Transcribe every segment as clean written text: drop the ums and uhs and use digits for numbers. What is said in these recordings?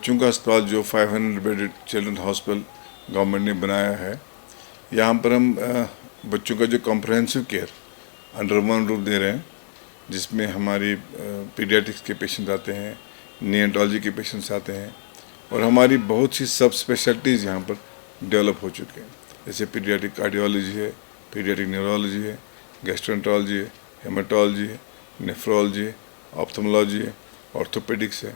बच्चों का अस्पताल जो 500 बेडेड चिल्ड्रन हॉस्पिटल गवर्नमेंट ने बनाया है, यहाँ पर हम बच्चों का जो comprehensive care under one roof दे रहे हैं, जिसमें हमारी पीडियाट्रिक्स के पेशेंट आते हैं, नियोनेटोलॉजी के पेशेंट्स आते हैं और हमारी बहुत सी सब स्पेशलिटीज़ यहाँ पर डेवलप हो चुके हैं। जैसे पीडियाट्रिक कार्डियोलॉजी है, पीडियाट्रिक न्यूरोलॉजी है, गैस्ट्रोएंटरोलॉजी है, हेमाटोलॉजी है, नेफ्रोलॉजी है, ऑप्थेमोलॉजी है, ऑर्थोपेडिक्स है,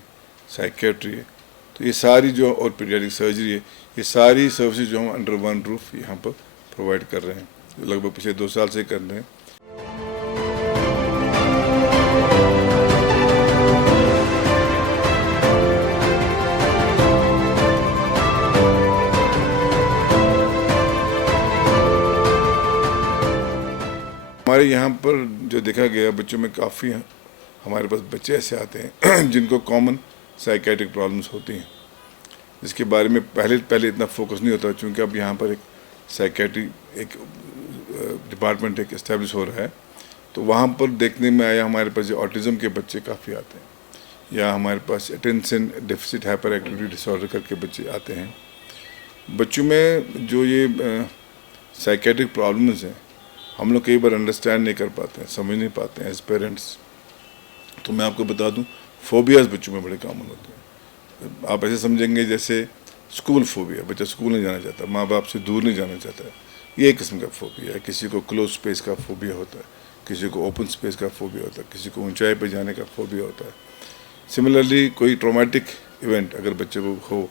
साइकेट्री है। तो ये सारी जो और पीडियाट्रिक सर्जरी है, ये सारी सर्विसेज जो हम अंडर वन रूफ यहाँ पर प्रोवाइड कर रहे हैं, जो लगभग पिछले 2 साल से कर रहे हैं। हमारे यहाँ पर जो देखा गया बच्चों में काफ़ी हमारे पास बच्चे ऐसे आते हैं जिनको कॉमन साइकेट्रिक प्रॉब्लम्स होती हैं, जिसके बारे में पहले इतना फोकस नहीं होता, क्योंकि अब यहाँ पर एक साइकेट्री एक डिपार्टमेंट एक इस्टेब्लिश हो रहा है। तो वहाँ पर देखने में आया हमारे पास जो ऑटिज़म के बच्चे काफ़ी आते हैं, या हमारे पास attention deficit hyperactivity disorder करके बच्चे आते हैं। बच्चों में जो ये साइकेट्रिक प्रॉब्लम्स हैं, हम लोग कई बार अंडरस्टैंड नहीं कर पाते हैं, समझ नहीं पाते हैं एज पेरेंट्स। तो मैं आपको बता दूं, फोबियाज बच्चों में बड़े कॉमन होते हैं। आप ऐसे समझेंगे जैसे स्कूल फोबिया, बच्चा स्कूल नहीं जाना चाहता, माँ बाप से दूर नहीं जाना चाहता है, ये एक किस्म का फोबिया है। किसी को क्लोज स्पेस का फोबिया होता है, किसी को ओपन स्पेस का फोबिया होता है, किसी को ऊंचाई पर जाने का फोबिया होता है। सिमिलरली कोई ट्रॉमेटिक इवेंट अगर बच्चे को हो,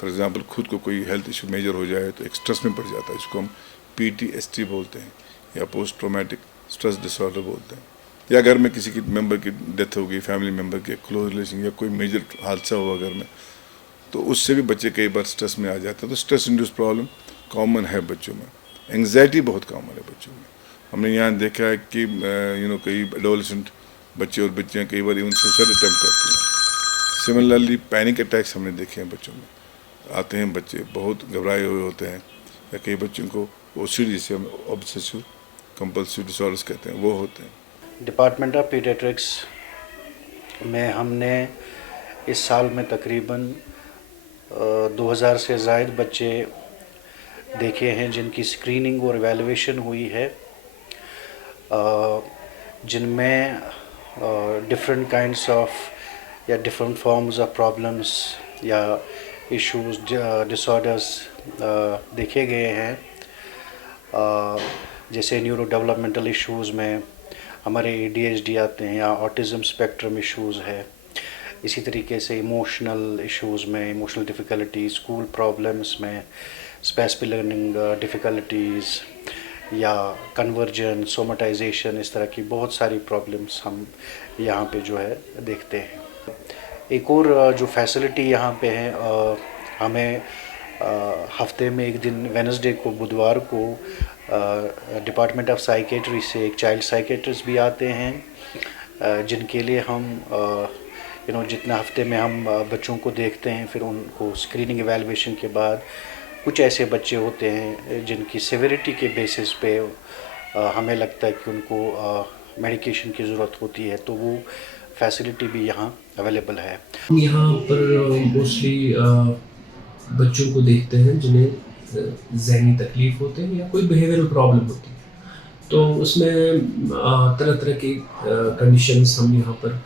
फॉर एग्जाम्पल खुद को कोई हेल्थ इशू मेजर हो जाए तो एक स्ट्रेस में पड़ जाता है, इसको हम PTSD बोलते हैं या पोस्ट ट्रॉमेटिक स्ट्रेस डिसऑर्डर बोलते हैं। या घर में किसी की मेंबर की डेथ हो गई, फैमिली मेंबर के क्लोज रिलेशन, या कोई मेजर हादसा हुआ घर में, तो उससे भी बच्चे कई बार स्ट्रेस में आ जाते हैं। तो स्ट्रेस इंड्यूस प्रॉब्लम कॉमन है बच्चों में। एंग्जाइटी बहुत कॉमन है बच्चों में। हमने यहाँ देखा है कि कई एडोलेसेंट बच्चे और बच्चियाँ कई बार इवन सुसाइड अटेम्प्ट करती हैं। सिमिलरली पैनिक अटैक्स हमने देखे हैं बच्चों में, आते हैं बच्चे बहुत घबराए हुए होते हैं, या कई बच्चों को OCD जिसे हम ऑब्सेसिव कंपल्सिव डिसऑर्डर्स कहते हैं, वो होते हैं। डिपार्टमेंट ऑफ पीडियाट्रिक्स में हमने इस साल में तकरीबन 2000 से ज़ायद बच्चे देखे हैं जिनकी स्क्रीनिंग और एवेलुएशन हुई है, जिनमें डिफरेंट काइंड्स ऑफ या डिफरेंट फॉर्म्स ऑफ प्रॉब्लम्स या इश्यूज डिसऑर्डर्स देखे गए हैं। जैसे न्यूरो डेवलपमेंटल इश्यूज़ में हमारे ADHD आते हैं, या ऑटिज़म स्पेक्ट्रम इश्यूज़ है। इसी तरीके से इमोशनल इश्यूज़ में इमोशनल डिफ़िकल्टीज, स्कूल प्रॉब्लम्स में स्पेसिफिक लर्निंग डिफ़िकल्टीज़ या कन्वर्जन, सोमेटाइजेशन, इस तरह की बहुत सारी प्रॉब्लम्स हम यहाँ पे जो है देखते हैं। एक और जो फैसिलिटी यहाँ पे है, हमें हफ्ते में एक दिन वेडनेसडे को, बुधवार को डिपार्टमेंट ऑफ साइकेट्री से एक चाइल्ड साइकेट्रिस्ट भी आते हैं, जिनके लिए हम जितना हफ्ते में हम बच्चों को देखते हैं, फिर उनको स्क्रीनिंग एवेलुएशन के बाद कुछ ऐसे बच्चे होते हैं जिनकी सिविरिटी के बेसिस पे हमें लगता है कि उनको मेडिकेशन की ज़रूरत होती है, तो वो फैसिलिटी भी यहाँ अवेलेबल है। यहाँ पर मोस्टली बच्चों को देखते हैं जिन्हें ज़हनी तकलीफ़ होते हैं या कोई बिहेवियरल प्रॉब्लम होती है, तो उसमें तरह तरह की कंडीशंस हम यहाँ पर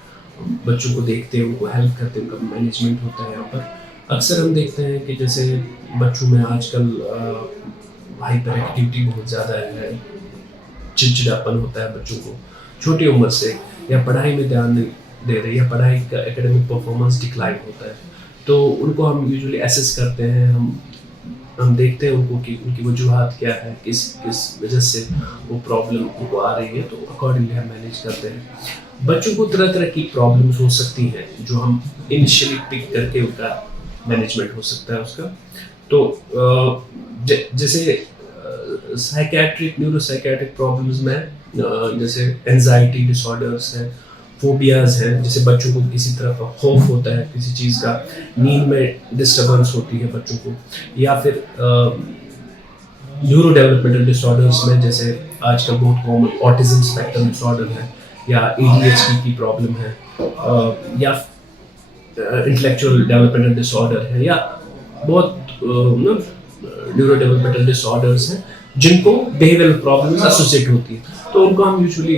बच्चों को देखते हैं, उनको हेल्प करते हैं, उनका मैनेजमेंट होता है यहाँ पर। अक्सर हम देखते हैं कि जैसे बच्चों में आजकल हाइपर एक्टिविटी बहुत ज़्यादा है, चिड़चिड़ापन होता है बच्चों को छोटी उम्र से, या पढ़ाई में ध्यान नहीं दे रहे, या पढ़ाई का एकेडमिक परफॉर्मेंस डिक्लाइन होता है, तो उनको हम यूजुअली एसेस करते हैं। हम देखते हैं उनको कि उनकी वजूहात क्या है, किस वजह से वो प्रॉब्लम उनको आ रही है, तो अकॉर्डिंगली हम मैनेज करते हैं। बच्चों को तरह तरह की प्रॉब्लम्स हो सकती हैं जो हम इनिशियली पिक करके उनका मैनेजमेंट हो सकता है उसका। तो जैसे साइकेट्रिक न्यूरोसाइकेट्रिक प्रॉब्लम्स में जैसे एंजाइटी डिसऑर्डर्स हैं, फोबियाज हैं, जैसे बच्चों को किसी तरह का खौफ होता है किसी चीज़ का, नींद में डिस्टर्बेंस होती है बच्चों को, या फिर न्यूरो डेवलपमेंटल डिसऑर्डर्स में जैसे आजकल बहुत कॉमन ऑटिज्म स्पेक्ट्रम डिसऑर्डर है, या ADHD की प्रॉब्लम है, या इंटेलेक्चुअल डेवलपमेंटल डिसऑर्डर है या बहुत न्यूरो डेवलपमेंटल डिसऑर्डर्स हैं जिनको बिहेवियरल प्रॉब्लम्स एसोसिएट होती है, तो उनको हम यूजुअली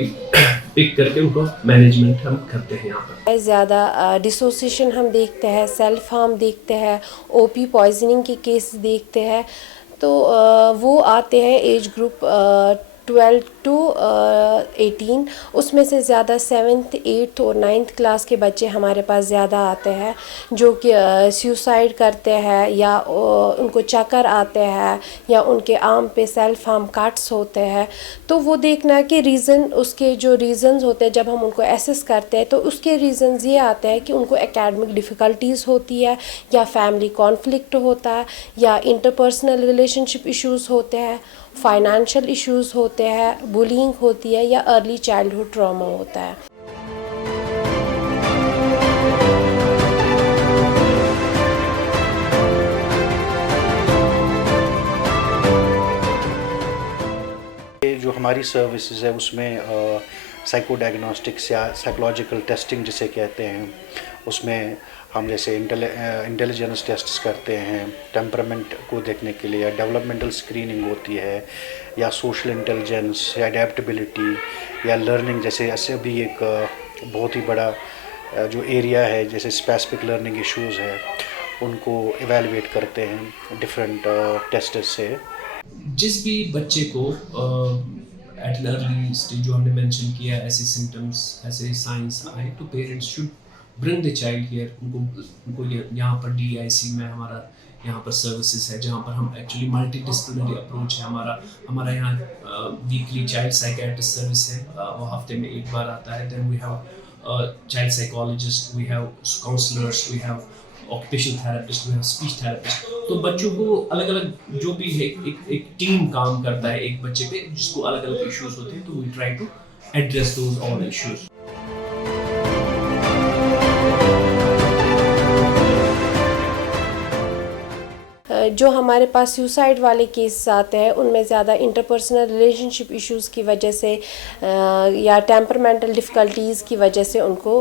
पिक करके उनको मैनेजमेंट हम करते हैं यहाँ पर। ज़्यादा डिसोसिएशन हम देखते हैं, सेल्फ हार्म देखते हैं, ओपी पॉइजनिंग के केस देखते हैं। तो वो आते हैं एज ग्रुप 12 to 18, उसमें से ज़्यादा 7th 8th और 9th क्लास के बच्चे हमारे पास ज़्यादा आते हैं जो कि सुसाइड करते हैं या उनको चक्कर आते हैं या उनके आर्म पे सेल्फ हार्म कट्स होते हैं। तो वो देखना कि रीज़न, उसके जो रीज़न्स होते हैं जब हम उनको एसेस करते हैं तो उसके रीज़न्स ये आते हैं कि उनको एकेडमिक डिफ़िकल्टीज़ होती है या फैमिली कॉन्फ्लिक्ट होता है या इंटरपर्सनल रिलेशनशिप इश्यूज़ होते हैं, फाइनेंशियल इश्यूज़ होते हैं, बुलिंग होती है या अर्ली चाइल्डहुड ट्रॉमा होता है। ये जो हमारी सर्विसेज है उसमें साइको डायग्नोस्टिक्स या साइकोलॉजिकल टेस्टिंग जिसे कहते हैं, उसमें हम जैसे इंटेलिजेंस टेस्ट्स करते हैं टेम्परामेंट को देखने के लिए, या डेवलपमेंटल स्क्रीनिंग होती है, या सोशल इंटेलिजेंस या अडेप्टबिलिटी या लर्निंग, जैसे ऐसे भी एक बहुत ही बड़ा जो एरिया है जैसे स्पेसिफिक लर्निंग इश्यूज़ है उनको एवेलुएट करते हैं डिफरेंट टेस्ट से। जिस भी बच्चे को एट एन अर्ली स्टेज जो हमने मेंशन किया ऐसे सिम्टम्स ऐसे साइंस आए तो parents should bring the child here. उनको यहाँ पर DIC में हमारा यहाँ पर सर्विसेज है जहाँ पर हम एक्चुअली मल्टी डिसिप्लिनरी अप्रोच है हमारा यहाँ वीकली चाइल्ड साइकेट्रिस्ट सर्विस है, वो हफ्ते में एक बार आता है। Then we have child psychologist, we have counsellors, we have occupational therapist, we have speech therapist. तो बच्चों को अलग अलग जो भी है एक टीम काम करता है एक बच्चे पे जिसको अलग अलग इश्यूज होते हैं, तो we try to address those all issues. जो हमारे पास सुसाइड वाले केसेस आते हैं उनमें ज़्यादा इंटरपर्सनल रिलेशनशिप इश्यूज़ की वजह से या टेम्परामेंटल डिफ़िकल्टीज़ की वजह से उनको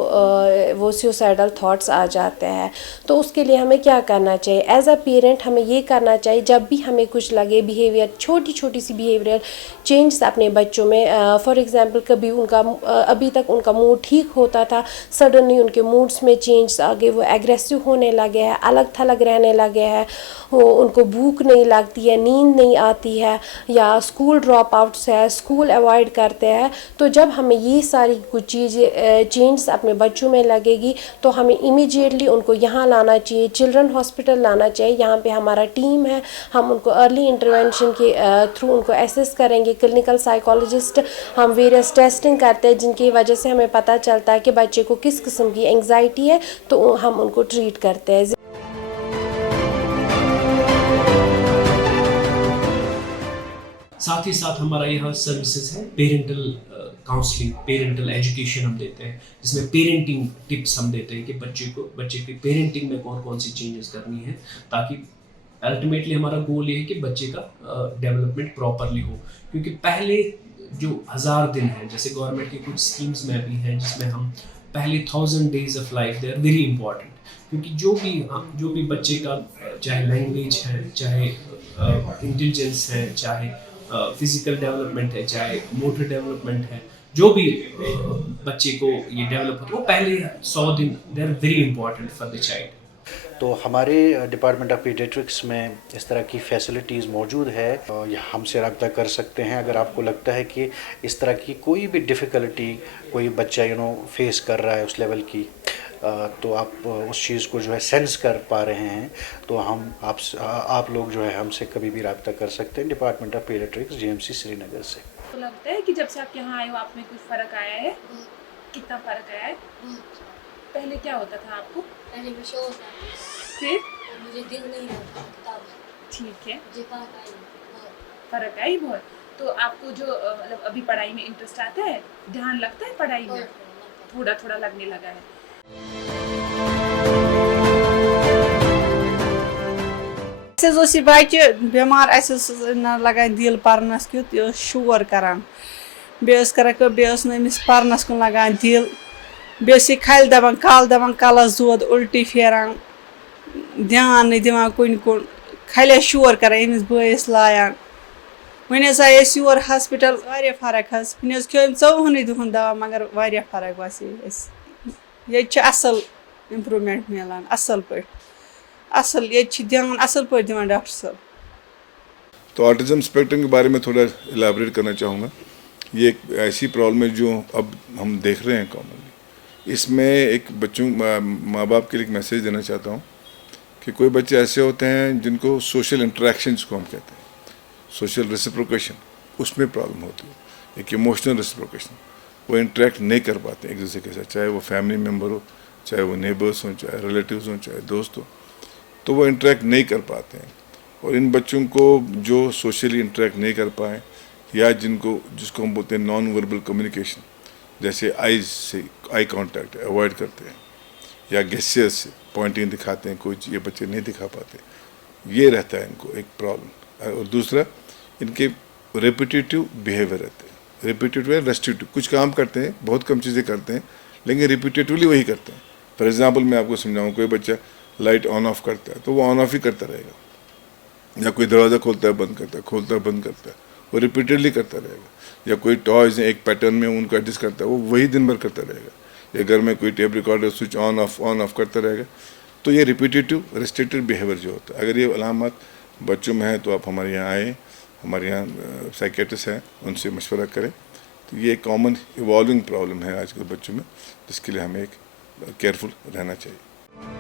वो सुसाइडल थॉट्स आ जाते हैं। तो उसके लिए हमें क्या करना चाहिए? एज अ पेरेंट हमें ये करना चाहिए जब भी हमें कुछ लगे बिहेवियर, छोटी छोटी सी बिहेवियर चेंज अपने बच्चों में, फॉर एग्ज़ाम्पल कभी उनका अभी तक उनका मूड ठीक होता था, सडनली उनके मूड्स में चेंज आ गए, वो एग्रेसिव होने लगे हैं, अलग थलग रहने लगे हैं, उनको भूख नहीं लगती है, नींद नहीं आती है या स्कूल ड्रॉप आउट्स है, स्कूल अवॉइड करते हैं। तो जब हमें ये सारी कुछ चीज़ें चेंज अपने बच्चों में लगेगी तो हमें इमीडिएटली उनको यहाँ लाना चाहिए, चिल्ड्रन हॉस्पिटल लाना चाहिए। यहाँ पे हमारा टीम है, हम उनको अर्ली इंटरवेंशन के थ्रू उनको एसेस करेंगे। क्लिनिकल साइकोलॉजिस्ट हम वेरियस टेस्टिंग करते हैं जिनकी वजह से हमें पता चलता है कि बच्चे को किस किस्म की एंग्जाइटी है, तो हम उनको ट्रीट करते हैं। साथ ही साथ हमारा यहाँ सर्विसेज है पेरेंटल काउंसलिंग, पेरेंटल एजुकेशन हम देते हैं जिसमें पेरेंटिंग टिप्स हम देते हैं कि बच्चे की पेरेंटिंग में कौन कौन सी चेंजेस करनी है, ताकि अल्टीमेटली हमारा गोल ये है कि बच्चे का डेवलपमेंट प्रॉपरली हो। क्योंकि पहले जो 1000 दिन है, जैसे गवर्नमेंट की कुछ स्कीम्स में भी हैं जिसमें हम पहले 1000 days of life they are very important. क्योंकि जो भी बच्चे का चाहे लैंग्वेज है, चाहे इंटेलिजेंस है, चाहे फिजिकल डेवलपमेंट है, चाहे मोटर डेवलपमेंट है, जो भी बच्चे को ये डेवलप होता है वो पहले 100 दिन they are very important for the child. तो हमारे डिपार्टमेंट ऑफ पीडियाट्रिक्स में इस तरह की फैसिलिटीज़ मौजूद है, हमसे रब्ता कर सकते हैं अगर आपको लगता है कि इस तरह की कोई भी डिफ़िकल्टी कोई बच्चा फेस कर रहा है उस लेवल की, तो आप उस चीज़ को जो है सेंस कर पा रहे हैं, तो हम आप लोग जो है हमसे कभी भी रब्ता कर सकते हैं department of paediatrics GMC Srinagar से। तो लगता है कि जब से आप यहाँ आए हो आप में कुछ फ़र्क आया है? कितना फ़र्क आया है? पहले क्या होता था आपको? पहले मुझे होता था, फिर मुझे दिल नहीं लगता किताब। ठीक है, मुझे फ़र्क आई बहुत। फ़र्क आई बहुत। तो आपको जो मतलब अभी पढ़ाई में इंटरेस्ट आता है, ध्यान लगता है पढ़ाई में? थोड़ा थोड़ा लगने लगा है। ऐसे बच्चे बीमार लगान दिल परनस क्युत शोर करान, बेस अमिस परनस कुन लगान दिल, बेसिक खाल दबान कलस दोद उल्टी फेरान ध्यान नहीं दिवान कुन कुन खालिया शोर करान अमिस बयस लायान वन हसा योर हॉस्पिटल वारिया फरक हस वन खेम 14 दुहन दवा मगर वारिया फरक बस ये असल इम्प्रूवमेंट मिलान असल पे असल ये ध्यान असल पे दिवान डॉक्टर साहब। तो ऑटिज्म स्पेक्ट्रम के बारे में थोड़ा इलाबरेट करना चाहूँगा। ये एक ऐसी प्रॉब्लम है जो अब हम देख रहे हैं कॉमनली। इसमें एक बच्चों माँ बाप के लिए एक मैसेज देना चाहता हूँ कि कोई बच्चे ऐसे होते हैं जिनको सोशल इंटरेक्शंस को हम कहते हैं, सोशल रेसिप्रोकेशन, उसमें प्रॉब्लम होती है। एक इमोशनल रेसिप्रोकेशन, वो इंटरेक्ट नहीं कर पाते एक दूसरे के साथ, चाहे वो फैमिली मेम्बर हो, चाहे वो नेबर्स हों, चाहे रिलेटिव्स हों, चाहे दोस्त हो, तो वो इंटरेक्ट नहीं कर पाते हैं। और इन बच्चों को जो सोशली इंटरेक्ट नहीं कर पाए या जिसको हम बोलते हैं नॉन वर्बल कम्युनिकेशन, जैसे आईज से आई कांटेक्ट अवॉइड करते हैं या गेस्चर्स से पॉइंटिंग दिखाते हैं, कोई ये बच्चे नहीं दिखा पाते, ये रहता है इनको एक प्रॉब्लम। और दूसरा, इनके रिपीटेटिव बिहेवियर रहते हैं। रिपीटेटिव है रेस्टिटिव, कुछ काम करते हैं, बहुत कम चीज़ें करते हैं लेकिन रिपीटेटिवली वही करते हैं। फॉर एग्जांपल मैं आपको समझाऊँ, कोई बच्चा लाइट ऑन ऑफ करता है तो वो ऑन ऑफ ही करता रहेगा, या कोई दरवाज़ा खोलता है बंद करता है, खोलता है बंद करता है, वो रिपीटेडली करता रहेगा। या कोई टॉयज़ एक पैटर्न में उनको एडजस्ट करता है, वो वही दिन भर करता रहेगा। या घर में कोई tape recorder switch on off करता रहेगा। तो ये रिपीटेटिव रेस्ट्रिक्टेड बिहेवियर जो होता है, अगर ये अलामत बच्चों में है तो आप हमारे यहाँ आए, हमारे यहाँ साइकेट्रिस्ट हैं, उनसे मशवरा करें। तो ये कॉमन इवॉल्विंग प्रॉब्लम है आजकल बच्चों में, जिसके लिए हमें एक केयरफुल रहना चाहिए।